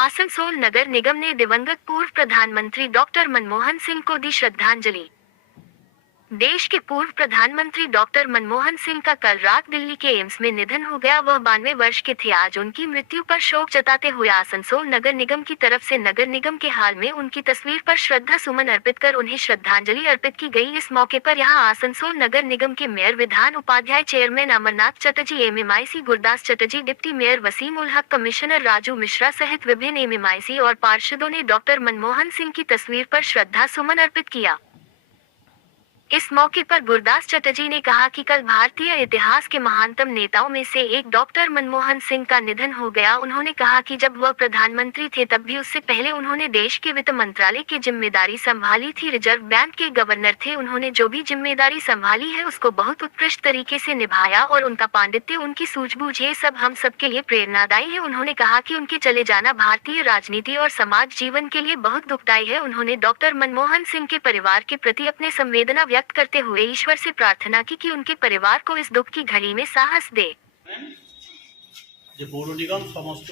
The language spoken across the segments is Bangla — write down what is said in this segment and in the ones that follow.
आसनसोल नगर निगम ने दिवंगत पूर्व प्रधानमंत्री डॉक्टर मनमोहन सिंह को दी श्रद्धांजलि। देश के पूर्व प्रधानमंत्री डॉक्टर मनमोहन सिंह का कल रात दिल्ली के एम्स में निधन हो गया। वह 92 वर्ष के थे। आज उनकी मृत्यु पर शोक जताते हुए आसनसोल नगर निगम की तरफ से नगर निगम के हाल में उनकी तस्वीर पर श्रद्धा सुमन अर्पित कर उन्हें श्रद्धांजलि अर्पित की गई। इस मौके पर यहां आसनसोल नगर निगम के mayor Bidhan Upadhyay, chairman Amarnath Chatterjee, MMIC Gurudas Chatterjee, deputy mayor Wasim ul Haque, commissioner Raju Mishra सहित विभिन्न एमएमआईसी और पार्षदों ने डॉक्टर मनमोहन सिंह की तस्वीर पर श्रद्धा सुमन अर्पित किया। इस मौके पर गुरदास चटर्जी ने कहा कि कल भारतीय इतिहास के महानतम नेताओं में से एक डॉक्टर मनमोहन सिंह का निधन हो गया। उन्होंने कहा कि जब वह प्रधानमंत्री थे तब भी उससे पहले उन्होंने देश के वित्त मंत्रालय की जिम्मेदारी संभाली थी। रिजर्व बैंक के गवर्नर थे। उन्होंने जो भी जिम्मेदारी संभाली है उसको बहुत उत्कृष्ट तरीके से निभाया और उनका पांडित्य, उनकी सूझबूझ, ये सब हम सबके लिए प्रेरणादायी है। उन्होंने कहा कि उनके चले जाना भारतीय राजनीति और समाज जीवन के लिए बहुत दुखदायी है। उन्होंने डॉक्टर मनमोहन सिंह के परिवार के प्रति अपने संवेदना व्यक्त करते हुए ईश्वर से प्रार्थना की कि उनके परिवार को इस दुख की घड़ी में साहस दे। যে পৌর নিগম সমস্ত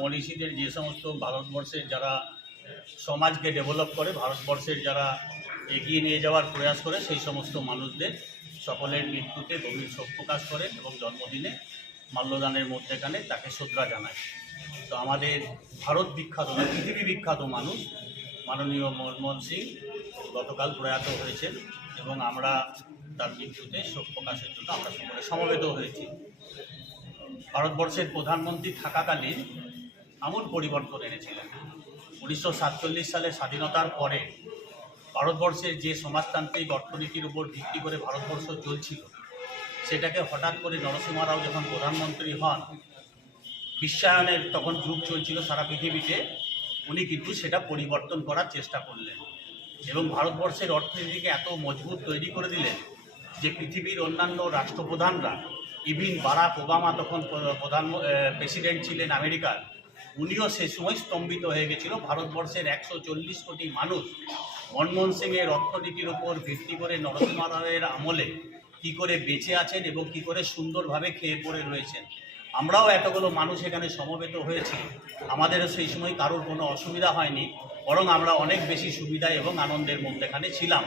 মনীষীদের, যে সমস্ত ভারতবর্ষের যারা সমাজকে ডেভেলপ করে, ভারতবর্ষের যারা এগিয়ে নিয়ে যাওয়ার প্রয়াস করে, সেই সমস্ত মানুষদের সকলের মৃত্যুতে গভীর শোক প্রকাশ করেন এবং জন্মদিনে মাল্যদানের মধ্যেখানে তাকে শ্রদ্ধা জানায়। তো আমাদের ভারত বিখ্যাত না, পৃথিবী বিখ্যাত মানুষ মাননীয় মনমোহন সিং গতকাল প্রয়াত হয়েছেন এবং আমরা তার মৃত্যুতে শোক প্রকাশের জন্য আমরা সকলে সমবেত হয়েছি। ভারতবর্ষের প্রধানমন্ত্রী থাকাকালীন আমূল পরিবর্তন এনেছিলেন। 1947 সালে স্বাধীনতার পরে ভারতবর্ষের যে সমাজতান্ত্রিক অর্থনীতির উপর ভিত্তি করে ভারতবর্ষ চলছিল, সেটাকে হঠাৎ করে নরসিংহ রাও যখন প্রধানমন্ত্রী হন, বিশ্বায়নের তখন যুগ চলছিল সারা পৃথিবীতে, উনি কিন্তু সেটা পরিবর্তন করার চেষ্টা করলেন এবং ভারতবর্ষের অর্থনীতিকে এত মজবুত তৈরি করে দিলেন যে পৃথিবীর অন্যান্য রাষ্ট্রপ্রধানরা, ইভিন বারাক ওবামা তখন প্রেসিডেন্ট ছিলেন আমেরিকার, উনিও সে সময় স্তম্ভিত হয়ে গেছিল। ভারতবর্ষের 140 কোটি মানুষ মনমোহন সিংয়ের অর্থনীতির উপর ভিত্তি করে নরসিংহ রাওয়ের আমলে কী করে বেঁচে আছেন এবং কী করে সুন্দরভাবে খেয়ে পড়ে রয়েছেন। আমরাও এতগুলো মানুষ এখানে সমবেত হয়েছি, আমাদেরও সেই সময় কারোর কোনো অসুবিধা হয়নি, বরং আমরা অনেক বেশি সুবিধা এবং আনন্দের মধ্যেখানে ছিলাম।